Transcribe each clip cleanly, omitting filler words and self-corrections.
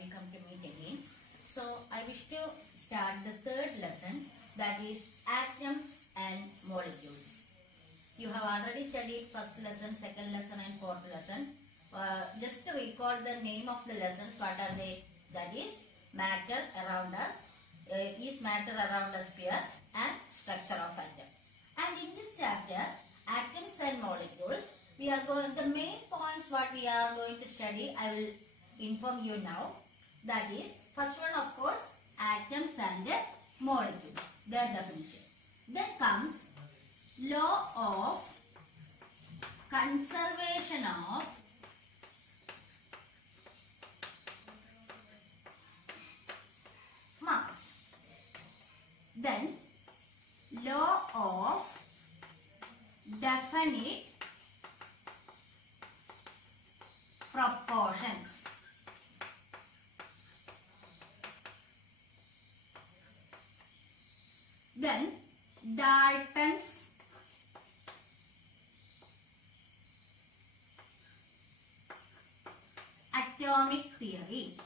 we come to meet again. So I wish to start the third lesson, that is atoms and molecules. You have already studied first lesson, second lesson and fourth lesson. Just to recall the name of the lessons, what are they? That is matter around us, is matter around a sphere, and structure of atom. And in this chapter, atoms and molecules, we are going, the main points what we are going to study, I will inform you now. That is, first one of course, atoms and molecules, their definition. Then comes law of conservation of mass. Then law of definite proportions. Then Dalton's atomic theory.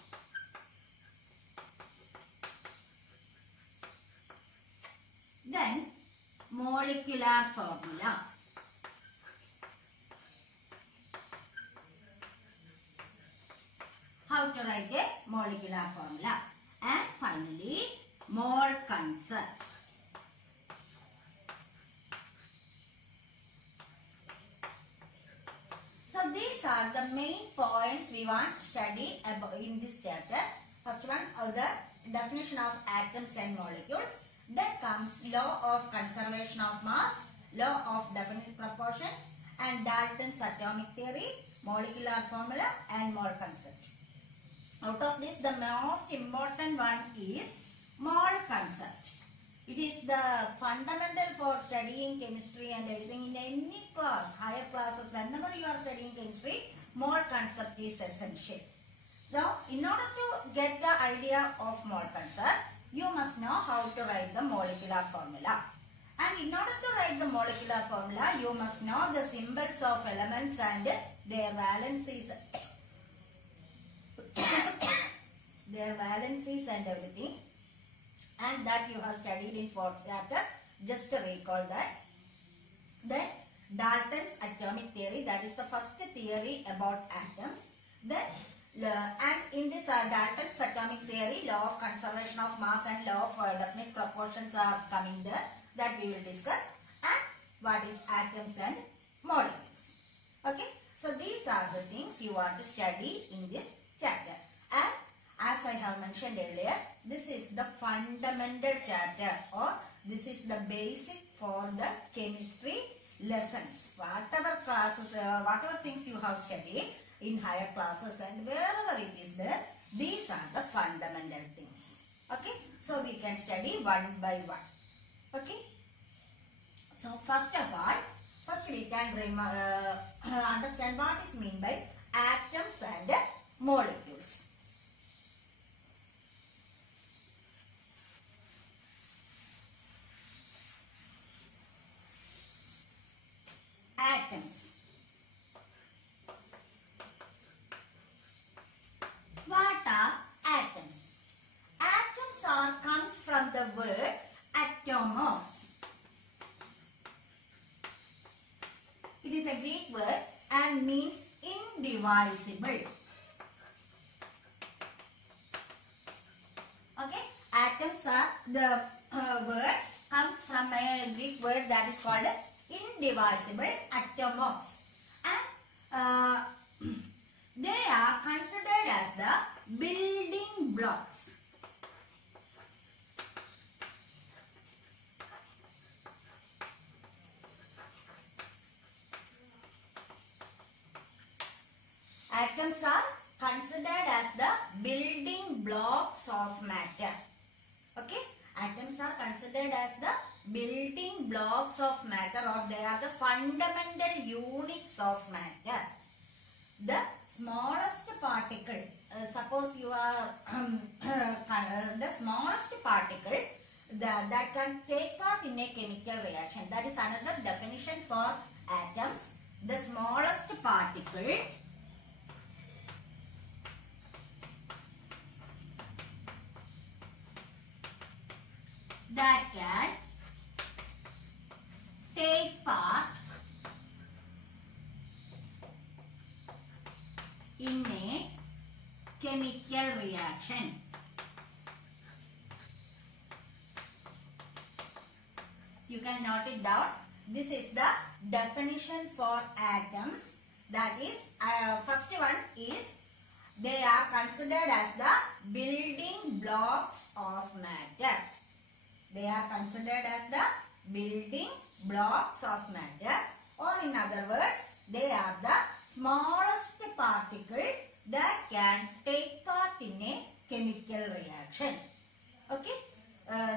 Then molecular formula. How to write a molecular formula. And finally, mole concept. So these are the main points we want to study about in this chapter. First one, the definition of atoms and molecules. Then comes law of conservation of mass, law of definite proportions, and Dalton's atomic theory, molecular formula, and mole concept. Out of this, the most important one is mole concept. It is the fundamental for studying chemistry and everything in any class, higher classes. Whenever you are studying chemistry, mole concept is essential. So, in order to get the idea of mole concept, you must know how to write the molecular formula. And in order to write the molecular formula, you must know the symbols of elements and their valencies. Their valencies and everything. And that you have studied in fourth chapter. Just to recall that. Then Dalton's atomic theory, that is the first theory about atoms. Then and in this Dalton's atomic theory, law of conservation of mass and law of definite proportions are coming there, that we will discuss. And what is atoms and molecules. Okay. So these are the things you are to study in this chapter. And as I have mentioned earlier, this is the fundamental chapter, or this is the basic for the chemistry lessons. Whatever classes, whatever things you have studied in higher classes and wherever it is there, these are the fundamental things. Okay. So we can study one by one. Okay. So first of all, first we can understand what is meant by atoms and molecules. Atoms. What are atoms? Atoms comes from the word atomos. It is a Greek word and means indivisible. Okay, atoms are the word comes from a Greek word that is called indivisible, atomos, and they are considered as the building blocks. Atoms are considered as the building blocks of matter. Okay, atoms are considered as the building blocks of matter, or they are the fundamental units of matter. The smallest particle, suppose you are the smallest particle that can take part in a chemical reaction. That is another definition for atoms. The smallest particle that can take part in a chemical reaction. You can note it down. This is the definition for atoms. That is, first one is they are considered as the building blocks of matter. They are considered as the building blocks of matter, or in other words, they are the smallest particle that can take part in a chemical reaction. Okay.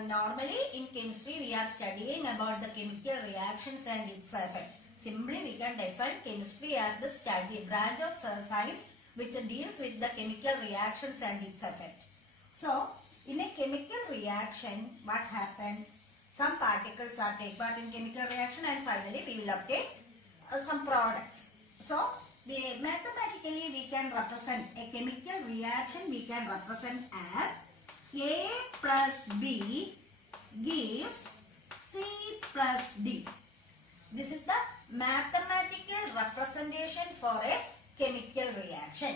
Normally in chemistry we are studying about the chemical reactions and its effect. Simply we can define chemistry as the study branch of science which deals with the chemical reactions and its effect. So in a chemical reaction, what happens? Some particles are take part in chemical reaction and finally we will obtain some products. So mathematically we can represent a chemical reaction, we can represent as A plus B gives C plus D. This is the mathematical representation for a chemical reaction.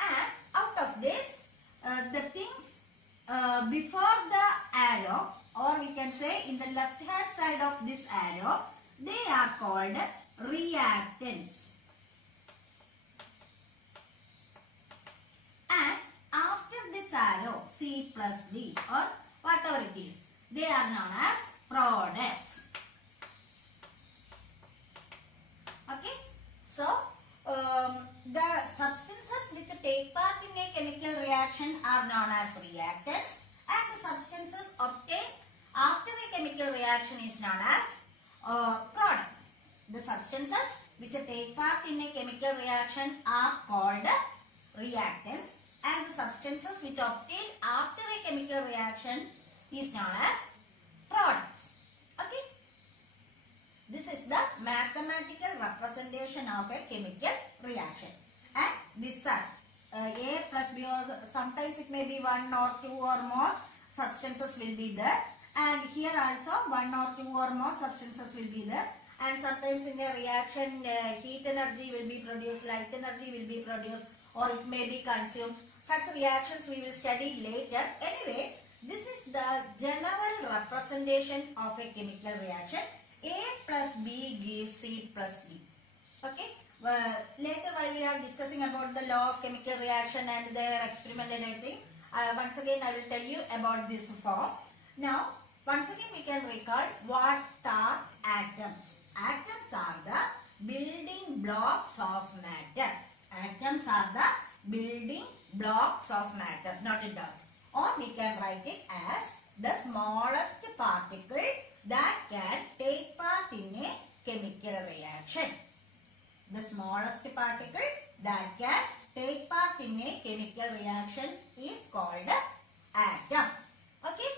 And out of this, the things before the arrow, or we can say in the left hand side of this arrow, they are called reactants. And after this arrow, C plus D or whatever it is, they are known as products. Okay. So, the substances which take part in a chemical reaction are known as reactants, and the substances obtained after a chemical reaction is known as products. The substances which take part in a chemical reaction are called reactants, and the substances which obtained after a chemical reaction is known as products. Okay. This is the mathematical representation of a chemical reaction. And this are A plus B, or sometimes it may be 1 or 2 or more substances will be there. And here also 1 or 2 or more substances will be there. And sometimes in a reaction heat energy will be produced, light energy will be produced, or it may be consumed. Such reactions we will study later. Anyway, this is the general representation of a chemical reaction. A plus B gives C plus D. Okay. Later while we are discussing about the law of chemical reaction and their experiment and everything, once again I will tell you about this form. Now, once again we can recall what are atoms. Atoms are the building blocks of matter. Atoms are the building blocks of matter. Note it down. Or we can write it as the smallest particle that can take part in a chemical reaction. The smallest particle that can take part in a chemical reaction is called atom. Okay.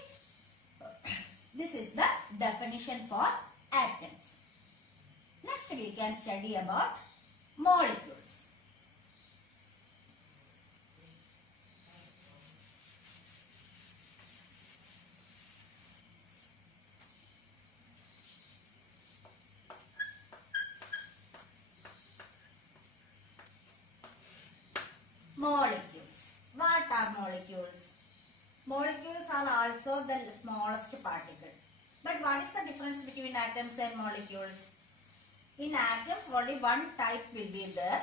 This is the definition for atoms. Next we can study about molecules. Molecules. What are molecules? Molecules are also the smallest particle. But what is the difference between atoms and molecules? In atoms only one type will be there,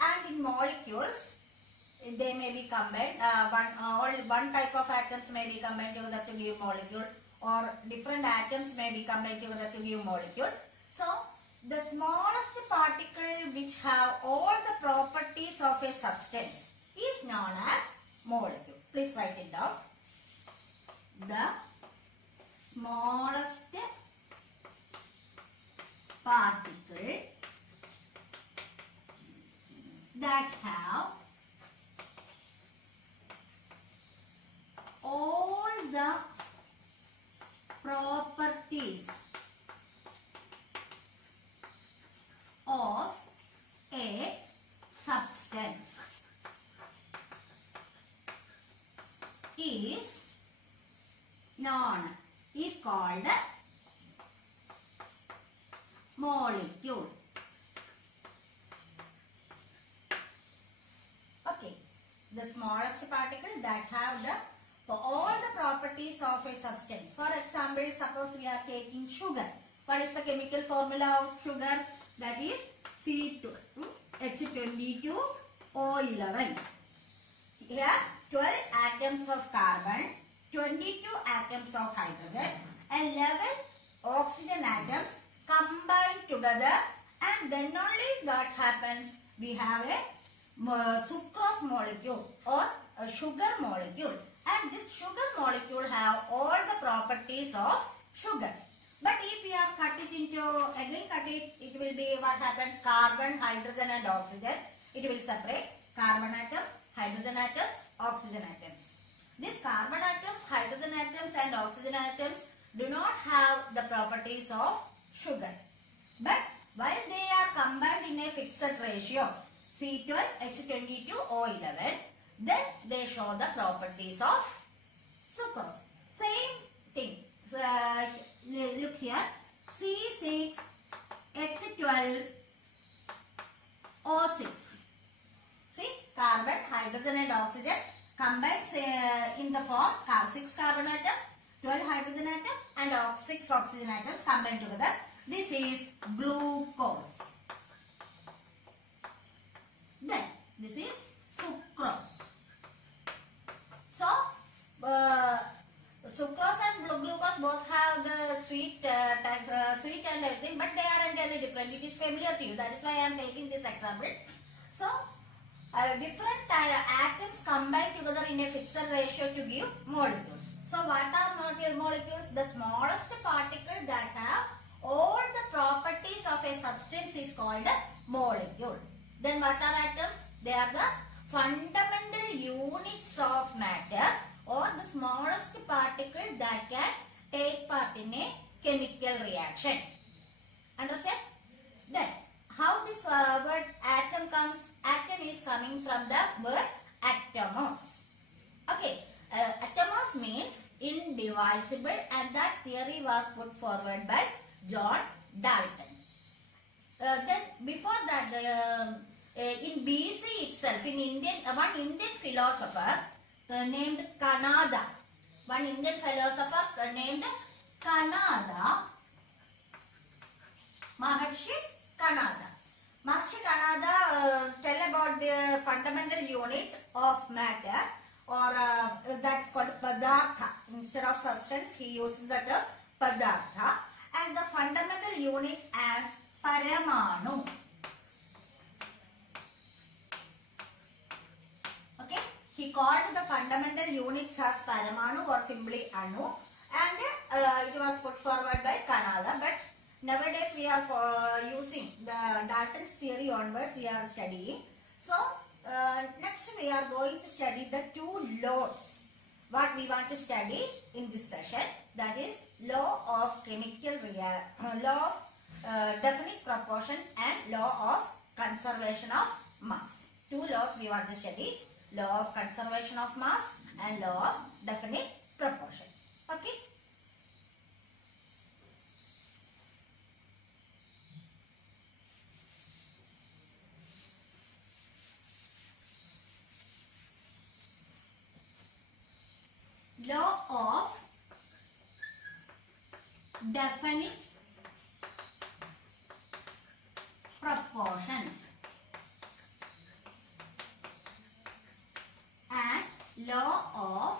and in molecules they may be combined. One type of atoms may be combined together to give molecule, or different atoms may be combined together to give molecule. So, the smallest particle which have all the properties of a substance is known as molecule. Please write it down. The smallest particle that have all the properties of a substance is called molecule. Okay, the smallest particle that have the for all the properties of a substance. For example, suppose we are taking sugar. What is the chemical formula of sugar? That is H22O11. Here 12 atoms of carbon, 22 atoms of hydrogen, and 11 oxygen atoms combined together, and then only that happens we have a sucrose molecule or a sugar molecule, and this sugar molecule have all the properties of sugar. But if we are cut it into, again cut it, it will be what happens, carbon, hydrogen and oxygen. It will separate carbon atoms, hydrogen atoms, oxygen atoms. These carbon atoms, hydrogen atoms and oxygen atoms do not have the properties of sugar. But while they are combined in a fixed ratio, C12H22O11, then they show the properties of sucrose. Same thing. Look here, C6H12O6. See, carbon, hydrogen and oxygen combined in the form 6 carbon atom, 12 hydrogen atom and 6 oxygen atoms combined together. This is glucose. Then this is sucrose. So sucrose and glucose both have the sweet sweet and everything, but they are entirely different. It is familiar to you. That is why I am taking this example. So different atoms combine together in a fixed ratio to give molecules. So what are molecules? The smallest particle that have all the properties of a substance is called a molecule. Then what are atoms? They are the fundamental units of matter, or the smallest particle that can take part in a chemical reaction. Understand? Then how this word atom comes? Atom is coming from the word atomos. Okay, atomos means indivisible, and that theory was put forward by John Dalton. Then before that, in BC itself, one Indian philosopher named Kanada. One Indian philosopher named Kanada, Maharshi Kanada. Maharshi Kanada tell about the fundamental unit of matter, or that's called padartha. Instead of substance, he uses the term padartha, and the fundamental unit as paramanu. Okay, he called the fundamental units as paramanu or simply anu, and it was put forward by Kanada. But nowadays we are using the Dalton's theory onwards we are studying. So next we are going to study the two laws. What we want to study in this session, that is law of chemical law of definite proportion and law of conservation of mass. Two laws we want to study: law of conservation of mass and law of definite proportion. Okay. Law of definite proportions and law of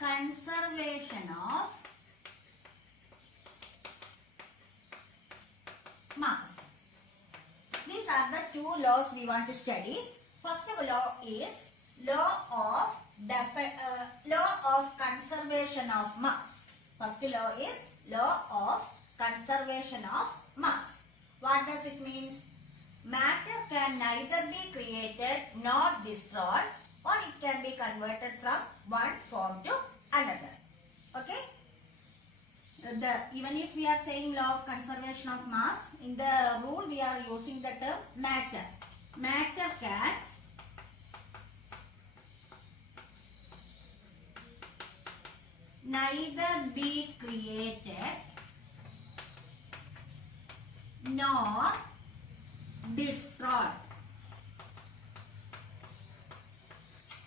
conservation of mass. These are the two laws we want to study. First law is law of conservation of mass. First law is law of conservation of mass. What does it mean? Matter can neither be created nor destroyed, or it can be converted from one form to another. Okay? Even if we are saying law of conservation of mass, in the rule we are using the term matter. Matter can neither be created nor destroyed.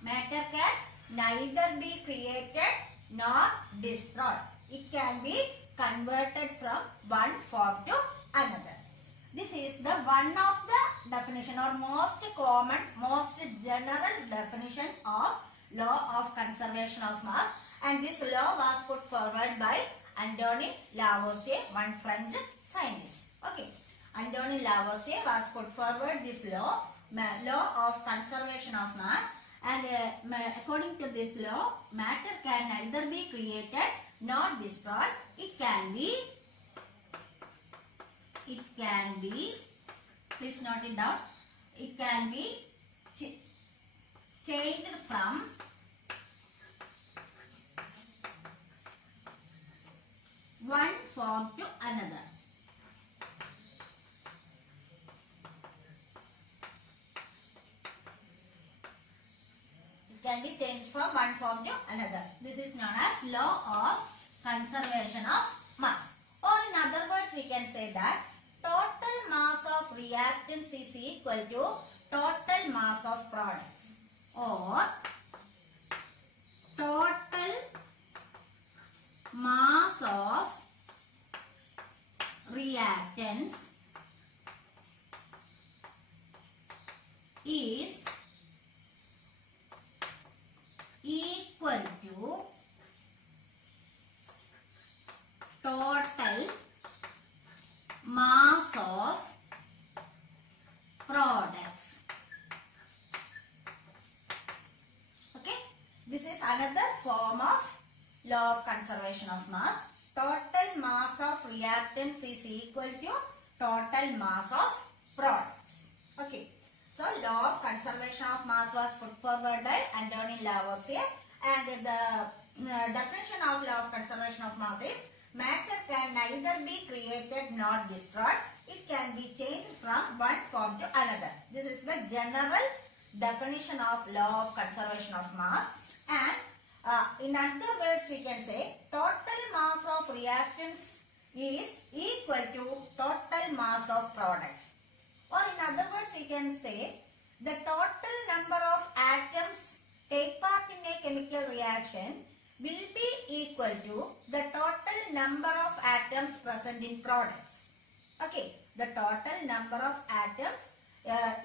Matter can neither be created nor destroyed. It can be converted from one form to another. This is the one of the definition or most common, most general definition of law of conservation of mass, and this law was put forward by Antoine Lavoisier, one French scientist. Okay, Antoine Lavoisier was put forward this law of conservation of mass, and according to this law, matter can neither be created nor destroyed. It can be, please note it down, it can be changed from one form to another. It can be changed from one form to another. This is known as law of conservation of mass. Or in other words, we can say that total mass of reactants is equal to total mass of products, or total mass of reactants is equal to total mass of products. Okay, this is another form of law of conservation of mass. Total mass of reactants is equal to total mass of products. Okay, so law of conservation of mass was put forward by Antoine Lavoisier, and the definition of law of conservation of mass is matter can neither be created nor destroyed. It can be changed from one form to another. This is the general definition of law of conservation of mass, and in other words we can say total mass of reactants is equal to total mass of products. Or in other words we can say the total number of atoms take part in a chemical reaction will be equal to the total number of atoms present in products. Okay, the total number of atoms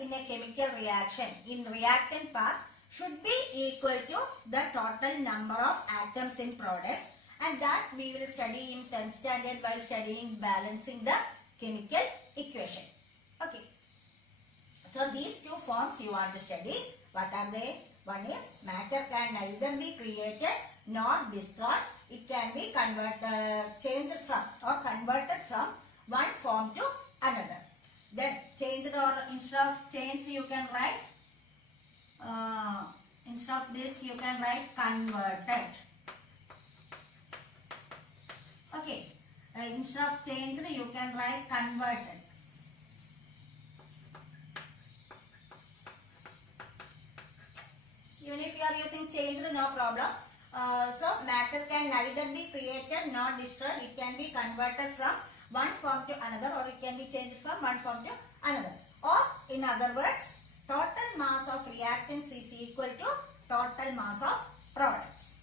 in a chemical reaction in reactant part should be equal to the total number of atoms in products, and that we will study in 10th standard while studying balancing the chemical equation. Okay, so these two forms you want to study. What are they? One is matter can neither be created nor destroyed. It can be changed from or converted from one form to another. Then changed, or instead of changed you can write, instead of this you can write converted. Okay, instead of changed you can write converted. Even if you are using changed, no problem. So matter can neither be created nor destroyed. It can be converted from one form to another, or it can be changed from one form to another. Or in other words, total mass of reactants is equal to total mass of products.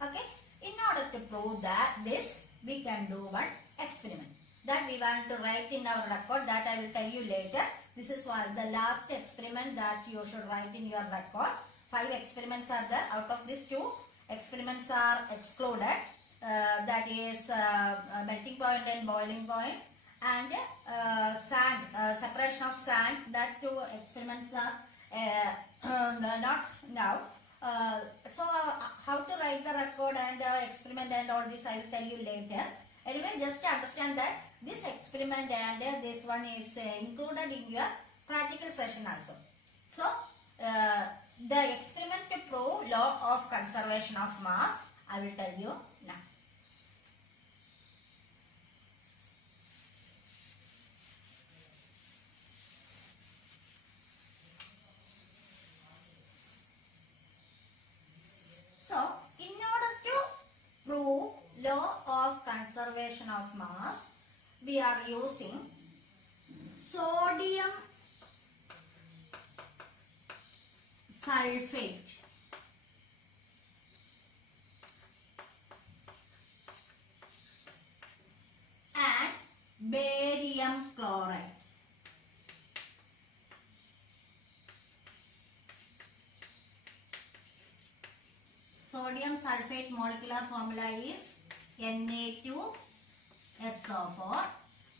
Okay. In order to prove that this, we can do one experiment that we want to write in our record. That I will tell you later. This is the last experiment that you should write in your record. 5 experiments are there. Out of these 2 experiments are excluded. That is melting point and boiling point, and sand, separation of sand. That 2 experiments are not now. So how to write the record and experiment and all this I will tell you later. Anyway, just to understand that this experiment and this one is included in your practical session also. So the experiment to prove law of conservation of mass, I will tell you now. So, in order to prove mass, we are using sodium sulfate and barium chloride. Sodium sulfate molecular formula is Na2SO4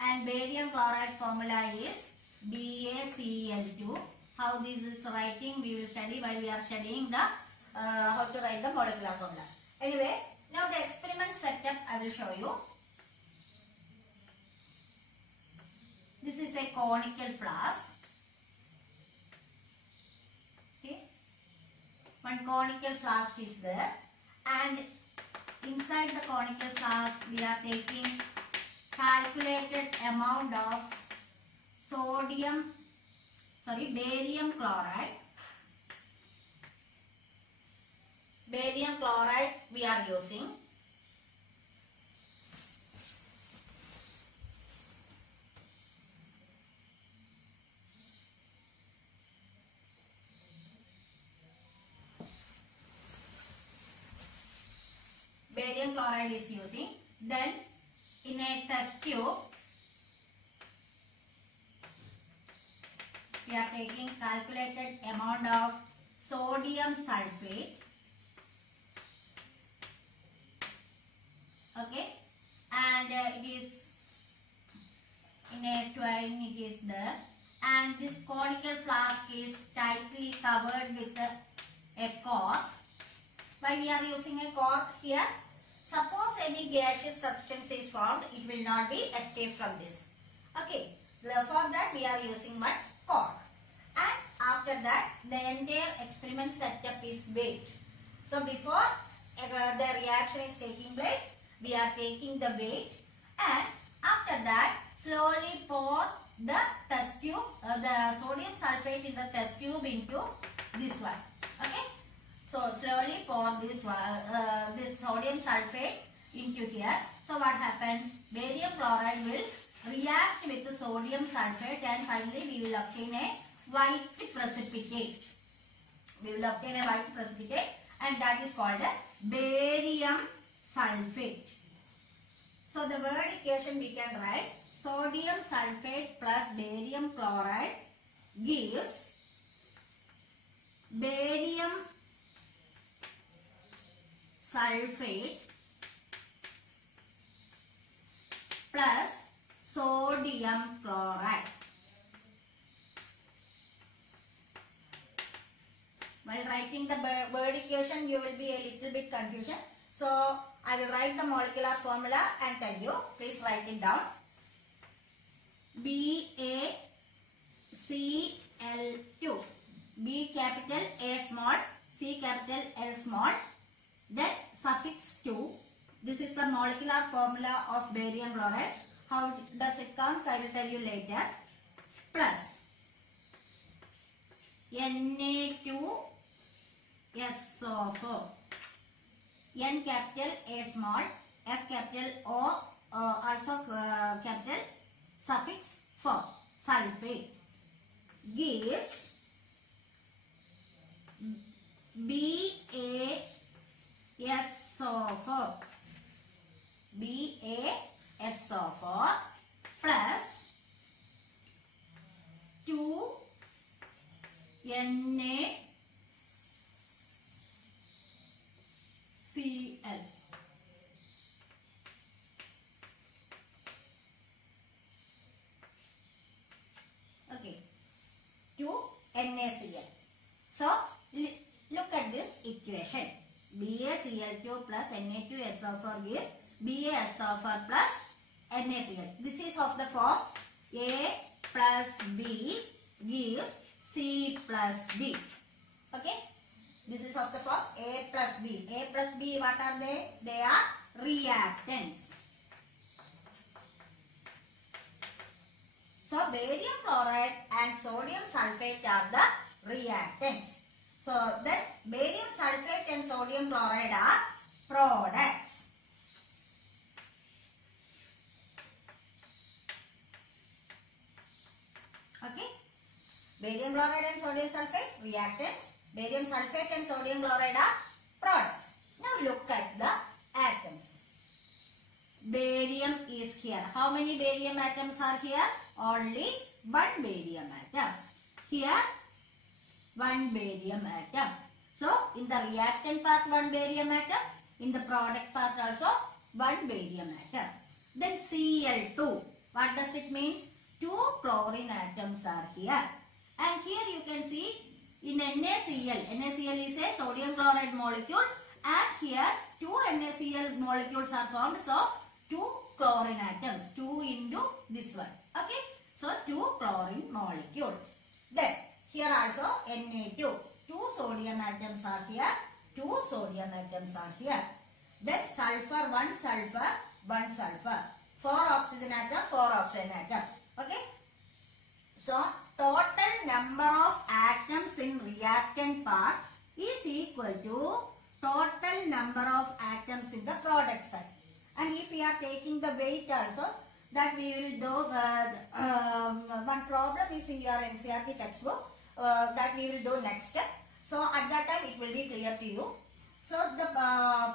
and barium chloride formula is BaCl2. How this is writing we will study while we are studying the how to write the molecular formula. Anyway, now the experiment setup I will show you. This is a conical flask. Okay. One conical flask is there and inside the conical flask we are taking calculated amount of barium chloride. Barium chloride we are using. Barium chloride is using. Then in a test tube we are taking calculated amount of sodium sulfate. Okay, and it is in a twine, it is there, and this conical flask is tightly covered with a cork. Why we are using a cork here? Suppose any gaseous substance is formed, it will not be escaped from this. Okay, for that we are using one cork. And after that the entire experiment setup is weight. So before the reaction is taking place, we are taking the weight, and after that slowly pour the test tube, the sodium sulfate in the test tube into this one. Okay. So slowly pour this sodium sulfate into here. So what happens? Barium chloride will react with the sodium sulfate and finally we will obtain a white precipitate. We will obtain a white precipitate and that is called a barium sulfate. So the word equation we can write sodium sulfate plus barium chloride gives barium sulfate plus sodium chloride. While writing the word equation, you will be a little bit confusion. So I will write the molecular formula and tell you. Please write it down. BaCl2. B capital A small, C capital L small. Then suffix 2. This is the molecular formula of barium chloride. How does it come? I will tell you later. Plus Na2SO4. N capital A small, S capital O, also capital suffix 4. Sulfate gives BaSO4. BaSO4 plus 2NaCl. Okay, 2NaCl. So look at this equation. BaCl2 plus Na2SO4 gives BaSO4 plus NaCl. This is of the form A plus B gives C plus D. Okay. This is of the form A plus B. A plus B, what are they? They are reactants. So barium chloride and sodium sulfate are the reactants. So then barium sulfate and sodium chloride are products. Okay. Barium chloride and sodium sulfate reactants. Barium sulfate and sodium chloride are products. Now look at the atoms. Barium is here. How many barium atoms are here? Only one barium atom. Here, one barium atom. So, in the reactant part, one barium atom. In the product part also, one barium atom. Then Cl2. What does it mean? Two chlorine atoms are here. And here you can see in NaCl. NaCl is a sodium chloride molecule. And here, two NaCl molecules are formed. So, two chlorine atoms. 2 into this one. Okay. So, two chlorine molecules. Then, here also Na2. Two sodium atoms are here. Two sodium atoms are here. Then sulfur, one sulfur, one sulfur. 4 oxygen atom, 4 oxygen atom. Okay. So, total number of atoms in reactant part is equal to total number of atoms in the product side. And if we are taking the weight also, that we will do, one problem is in your NCERT textbook, that we will do next step. So, at that time it will be clear to you. So, the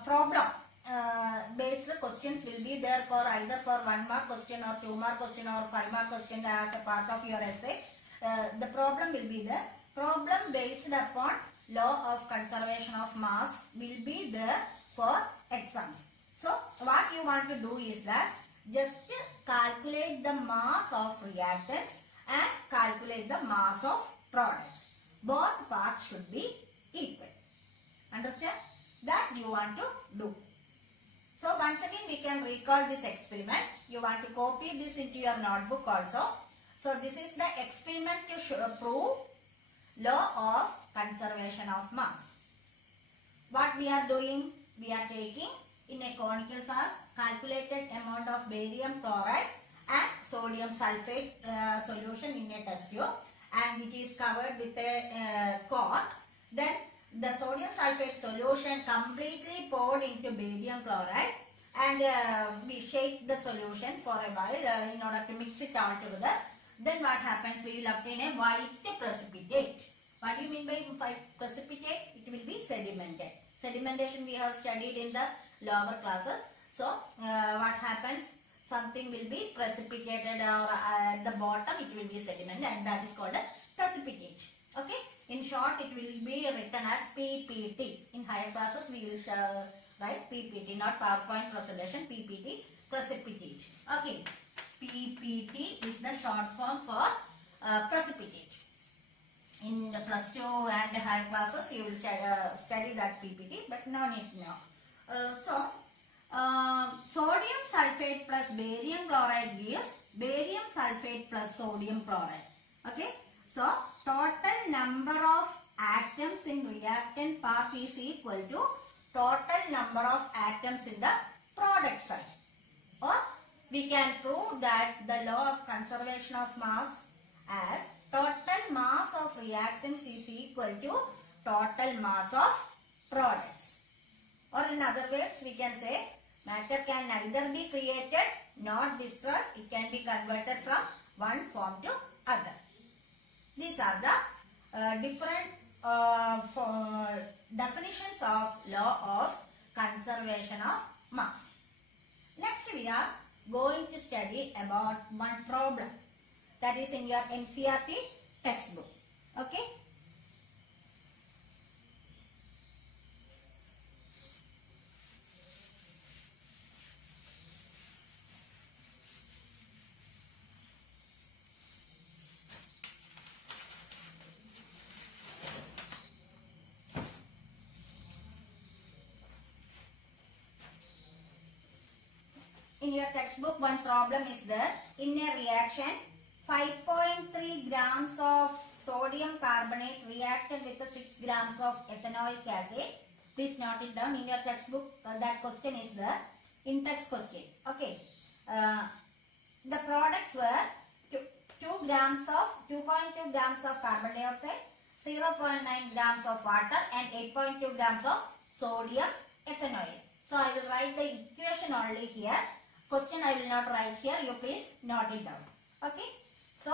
problem based questions will be there for either for 1 mark question or 2 mark question or 5 mark question as a part of your essay. The problem will be there. Problem based upon law of conservation of mass will be there for exams. So, what you want to do is that just calculate the mass of reactants and calculate the mass of products. Both parts should be equal. Understand? That you want to do. So, once again we can recall this experiment. You want to copy this into your notebook also. So, this is the experiment to prove law of conservation of mass. What we are doing? We are taking in a conical flask calculated amount of barium chloride and sodium sulfate solution in a test tube, and it is covered with a cork. Then the sodium sulfate solution completely poured into barium chloride, and we shake the solution for a while in order to mix it all together. Then what happens? We will obtain a white precipitate. What do you mean by white precipitate? It will be sedimented. Sedimentation we have studied in the lower classes. So, what happens? Something will be precipitated or at the bottom it will be sediment, and that is called a precipitate. Okay. In short, it will be written as PPT. In higher classes, we will write PPT, not PowerPoint presentation. PPT, precipitate. Okay. PPT is the short form for precipitate. In the plus 2 and higher classes, you will study that PPT, but no need now. Sodium sulfate plus barium chloride gives barium sulfate plus sodium chloride. Okay. So, total number of atoms in reactant part is equal to total number of atoms in the product side. Or we can prove that the law of conservation of mass as total mass of reactants is equal to total mass of products. Or in other words, we can say matter can neither be created nor destroyed. It can be converted from one form to other. These are the different definitions of law of conservation of mass. Next we are going to study about one problem that is in your NCERT textbook. Okay. In your textbook, one problem is there. In a reaction, 5.3 grams of sodium carbonate reacted with 6 grams of ethanoic acid. Please note it down. In your textbook, that question is there. In text question. Okay. The products were 2.2 grams of carbon dioxide, 0.9 grams of water, and 8.2 grams of sodium ethanoic. So, I will write the equation only here. Question I will not write here. You please note it down. Okay. So,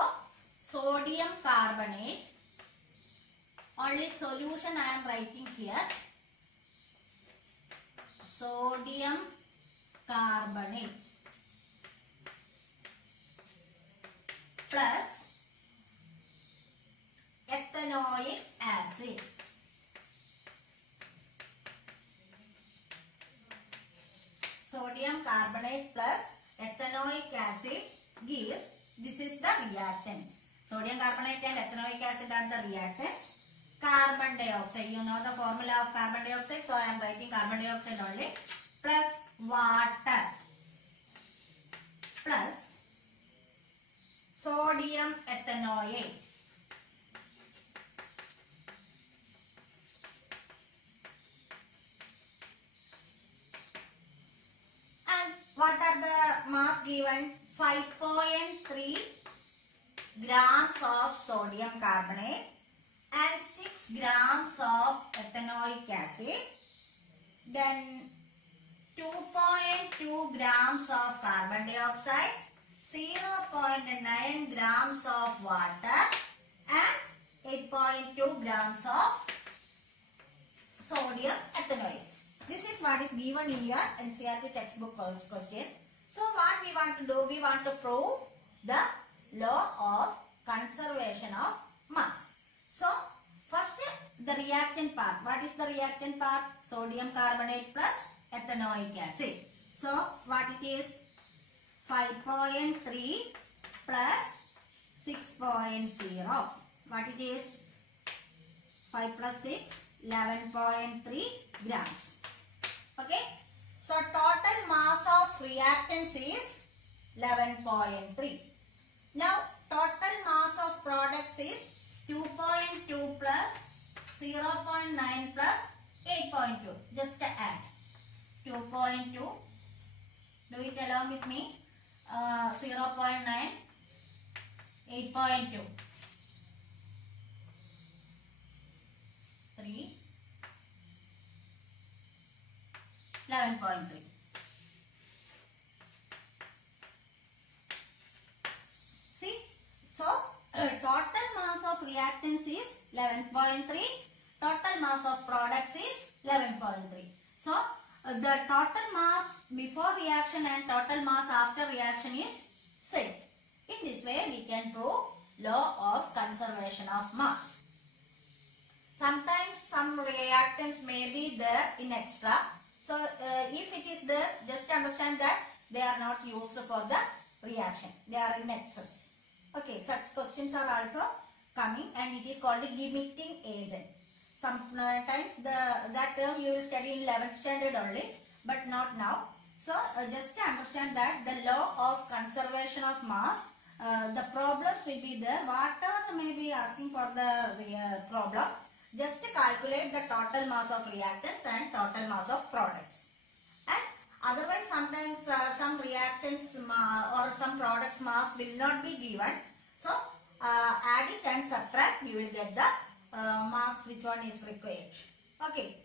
sodium carbonate. Only solution I am writing here. Sodium carbonate plus ethanoic acid. Sodium carbonate plus ethanoic acid gives, this is the reactants. Sodium carbonate and ethanoic acid are the reactants. Carbon dioxide, you know the formula of carbon dioxide, so I am writing carbon dioxide only, plus water plus sodium ethanoate. And what are the mass given? 5.3 grams of sodium carbonate and 6 grams of ethanoic acid. Then 2.2 grams of carbon dioxide, 0.9 grams of water and 8.2 grams of sodium ethanoate. This is what is given in your NCERT textbook question. So what we want to do? We want to prove the law of conservation of mass. So first the reactant part. What is the reactant part? Sodium carbonate plus ethanoic acid. So what it is? 5.3 plus 6.0. What it is? 5 plus 6, 11.3 grams. Okay. So total mass of reactants is 11.3. Now total mass of products is 2.2 plus 0.9 plus 8.2. Just add 2.2. Do it along with me. 0.9, 8.2, 3, 11.3. See, so total mass of reactants is 11.3, total mass of products is 11.3. So the total mass before reaction and total mass after reaction is same. In this way we can prove law of conservation of mass. Sometimes some reactants may be there in extra. So if it is there, just understand that they are not used for the reaction. They are in excess. Okay, such questions are also coming and it is called a limiting agent. Sometimes that term you will study in 11th standard only, but not now. So just to understand that the law of conservation of mass, the problems will be there. Whatever may be asking for the problem, just to calculate the total mass of reactants and total mass of products. And otherwise sometimes some reactants or some products mass will not be given. So add it and subtract, you will get the mass which one is required. Okay.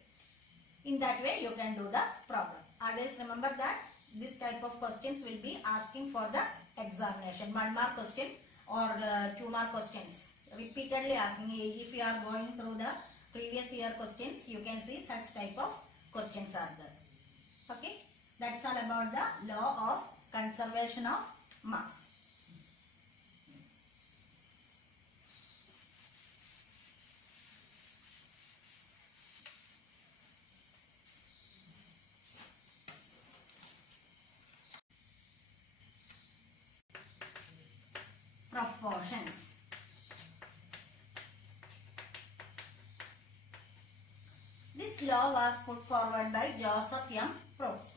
In that way you can do the problem. Always remember that this type of questions will be asking for the examination. 1 mark question or 2 mark questions. Repeatedly asking. If you are going through the previous year questions, you can see such type of questions are there. Okay. That's all about the law of conservation of mass. Proportions. This law was put forward by Joseph M. Probst,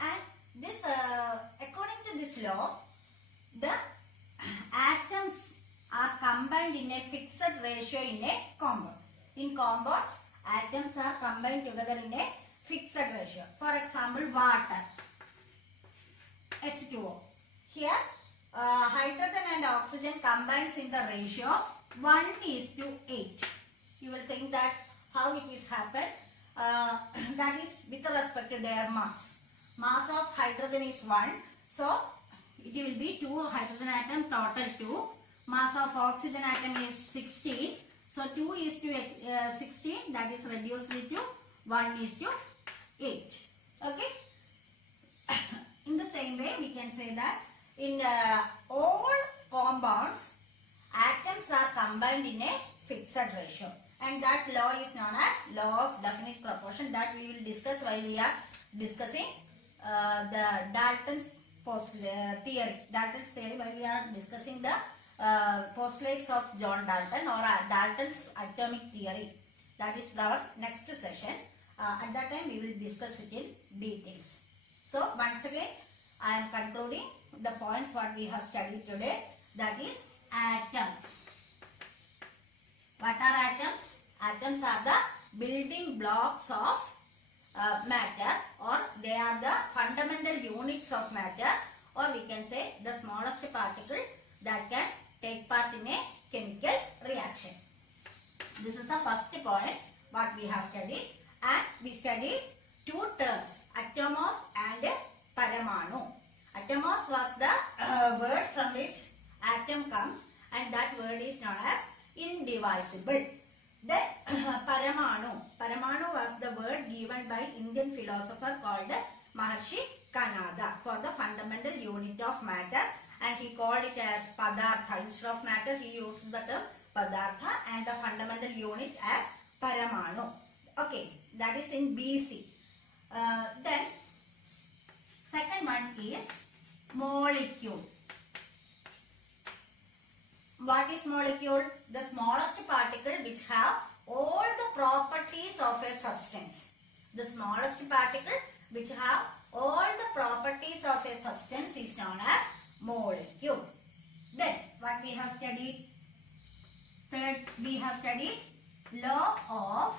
and this according to this law, the atoms are combined in a fixed ratio in a compound. In compounds, atoms are combined together in a fixed ratio. For example, water, H2O. Here hydrogen and oxygen combines in the ratio 1:8. You will think that how it is happened. That is with respect to their mass. Mass of hydrogen is 1. So it will be 2 hydrogen atom, total 2. Mass of oxygen atom is 16. So 2 is to 16, that is reduced to 1 is to 8. Okay. In the same way, we can say that in all compounds, atoms are combined in a fixed ratio, and that law is known as law of definite proportion, that we will discuss while we are discussing the Dalton's theory. Dalton's theory, while we are discussing the postulates of John Dalton or Dalton's atomic theory. That is our next session. At that time, we will discuss it in details. So once again, I am concluding the points what we have studied today. That is atoms. What are atoms? Atoms are the building blocks of matter, or they are the fundamental units of matter, or we can say the smallest particle that can take part in a chemical reaction. This is the first point what we have studied, and we studied two terms, atomos and paramanu. Atomos was the word from which atom comes, and that word is known as indivisible. Then paramanu. Paramanu was the word given by Indian philosopher called Maharshi Kanada for the fundamental unit of matter, and he called it as padartha. Instead of matter, he used the term padartha, and the fundamental unit as paramanu. Okay, that is in BC. Then second one is molecule. What is molecule? The smallest particle which have all the properties of a substance. The smallest particle which have all the properties of a substance is known as molecule. Then what we have studied? Third, we have studied law of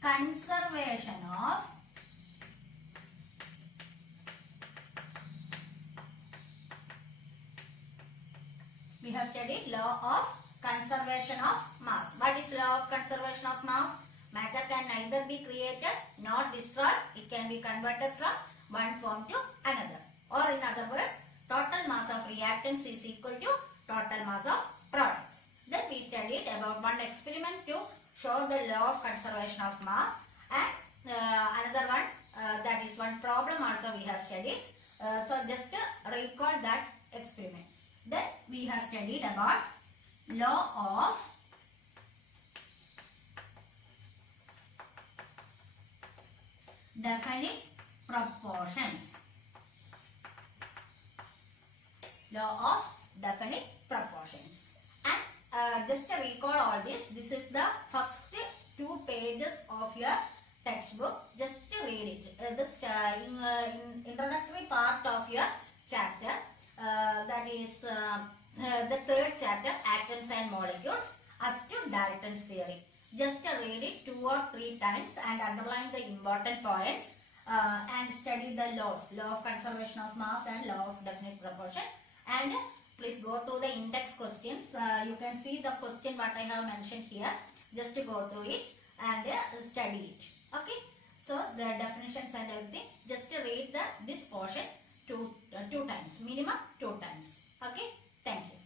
conservation of law of conservation of mass. What is law of conservation of mass? Matter can neither be created nor destroyed. It can be converted from one form to another. Or in other words, total mass of reactants is equal to total mass of products. Then we studied about one experiment to show the law of conservation of mass, and another one, that is one problem also we have studied. So just recall that experiment. Then we have studied about law of definite proportions. Law of definite proportions. And just to recall all this is the first 2 pages of your textbook. Just to read it. This in introductory part of your chapter, that is the 3rd chapter, atoms and molecules, up to Dalton's theory. Just read it 2 or 3 times and underline the important points, and study the laws, law of conservation of mass and law of definite proportion. And please go through the index questions. You can see the question what I have mentioned here. Just to go through it and study it. Okay. So the definitions and everything. Just to read this portion two times, minimum 2 times. Okay. Thank you.